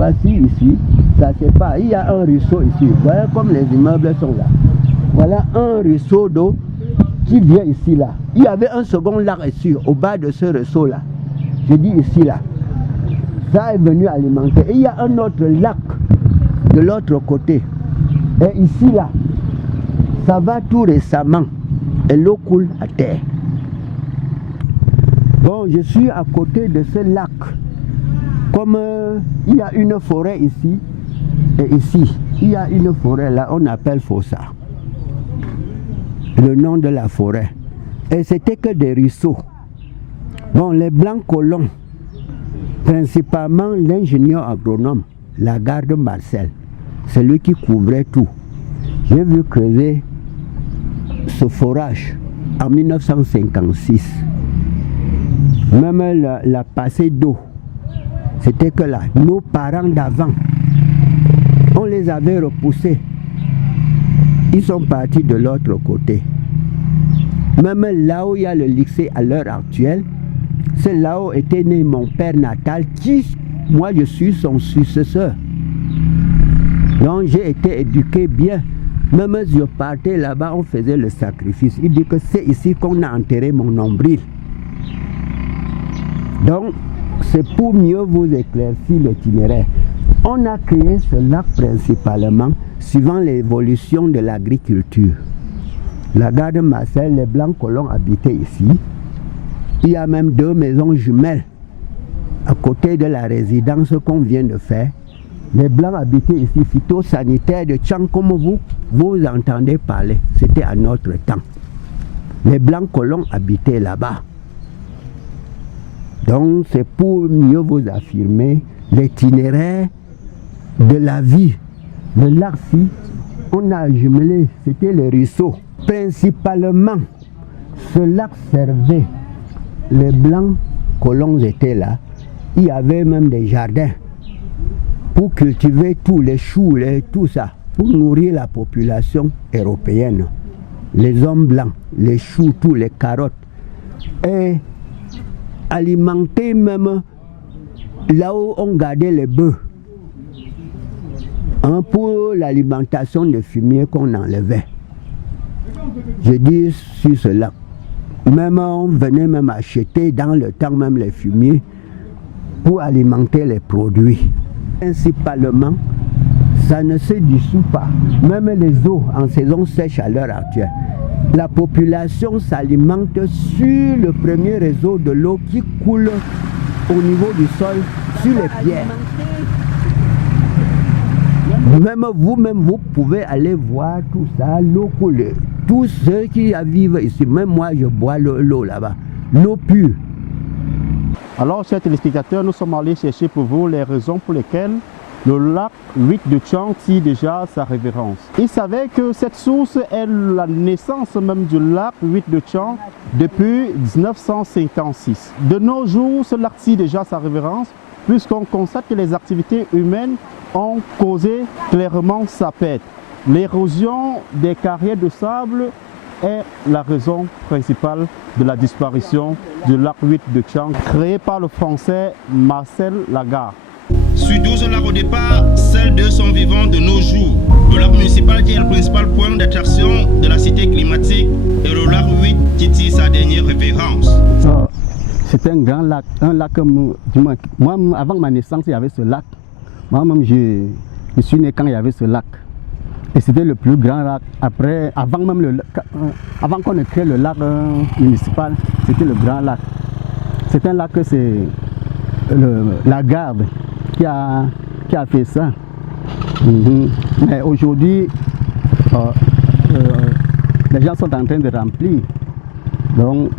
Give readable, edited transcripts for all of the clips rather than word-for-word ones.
Voici ici, ça c'est pas. Il y a un ruisseau ici. Vous voyez comme les immeubles sont là. Voilà un ruisseau d'eau qui vient ici là. Il y avait un second lac ici, au bas de ce ruisseau là. Je dis ici là. Ça est venu alimenter. Et il y a un autre lac de l'autre côté. Et ici là, ça va tout récemment. Et l'eau coule à terre. Bon, je suis à côté de ce lac. Comme il y a une forêt ici, et ici, il y a une forêt là, on appelle Fossa. Le nom de la forêt. Et c'était que des ruisseaux. Bon, les blancs colons, principalement l'ingénieur agronome, Lagarde Marcel, c'est lui qui couvrait tout. J'ai vu creuser ce forage en 1956. Même la passée d'eau, c'était que là, nos parents d'avant, on les avait repoussés. Ils sont partis de l'autre côté. Même là où il y a le lycée à l'heure actuelle, c'est là où était né mon père natal, qui, moi je suis son successeur. Donc j'ai été éduqué bien. Même si je partais là-bas, on faisait le sacrifice. Il dit que c'est ici qu'on a enterré mon nombril. Donc, c'est pour mieux vous éclaircir l'itinéraire. On a créé ce lac principalement suivant l'évolution de l'agriculture. La gare de Marseille, les blancs colons habitaient ici. Il y a même 2 maisons jumelles à côté de la résidence qu'on vient de faire. Les blancs habitaient ici, phytosanitaire de Tchang, comme vous entendez parler. C'était à notre temps. Les blancs colons habitaient là-bas. Donc c'est pour mieux vous affirmer l'itinéraire de la vie. Le lac-ci, on a jumelé, c'était le ruisseau. Principalement, ce lac servait, les blancs colons étaient là. Il y avait même des jardins pour cultiver tous les choux, tout ça, pour nourrir la population européenne. Les hommes blancs, les choux, tous les carottes. Et alimenter même là où on gardait les bœufs. Hein, pour l'alimentation de fumier qu'on enlevait. Je dis sur cela. Même on venait même acheter dans le temps même les fumiers pour alimenter les produits. Principalement, ça ne se dissout pas. Même les eaux en saison sèche à l'heure actuelle. La population s'alimente sur le premier réseau de l'eau qui coule au niveau du sol, sur les pierres. Même vous-même, vous pouvez aller voir tout ça, l'eau coule. Tous ceux qui vivent ici, même moi je bois l'eau là-bas, l'eau pure. Alors, chers téléspectateurs, nous sommes allés chercher pour vous les raisons pour lesquelles le lac 8 de Tchang tire déjà sa révérence. Il savait que cette source est la naissance même du lac 8 de Tchang depuis 1956. De nos jours, ce lac tire déjà sa révérence puisqu'on constate que les activités humaines ont causé clairement sa perte. L'érosion des carrières de sable est la raison principale de la disparition du lac 8 de Tchang, créé par le français Marcel Lagarde. Sur 12 lacs au départ, seuls 2 sont vivants de nos jours. Le lac municipal qui est le principal point d'attraction de la cité climatique et le lac 8 qui tire sa dernière révérence. C'est un grand lac, moi avant ma naissance il y avait ce lac. Moi-même je suis né quand il y avait ce lac. Et c'était le plus grand lac. Après, avant qu'on ait créé le lac municipal, c'était le grand lac. C'est un lac que c'est la garde qui a fait ça. Mais aujourd'hui, les gens sont en train de remplir. Donc,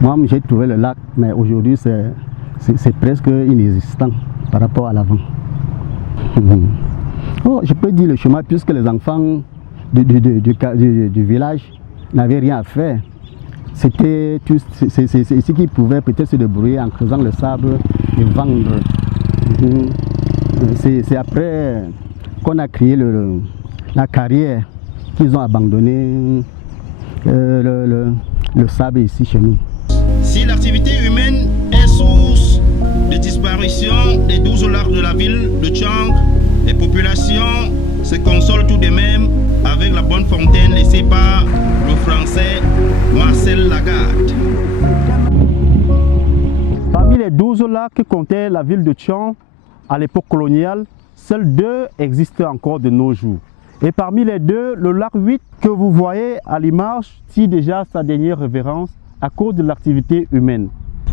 moi j'ai trouvé le lac, mais aujourd'hui c'est presque inexistant par rapport à l'avant. Oh, je peux dire le chemin puisque les enfants du village n'avaient rien à faire. C'était ici qu'ils pouvaient peut-être se débrouiller en creusant le sable et vendre. C'est après qu'on a créé la carrière qu'ils ont abandonné le sable ici chez nous. Si l'activité humaine est source de disparition des 12 lacs large de la ville de Tchang, les populations se consolent tout de même avec la bonne fontaine laissée par le Français Marcel Lagarde. Parmi les 12 lacs que comptait la ville de Tchang à l'époque coloniale, seuls 2 existent encore de nos jours. Et parmi les 2, le lac 8 que vous voyez à l'image tire déjà sa dernière révérence à cause de l'activité humaine.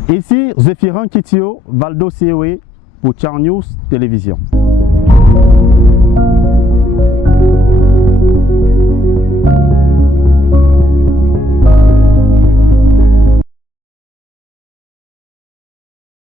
Ici, Zéphirin Kitio, Valdo Sewe pour Tchang News Télévision.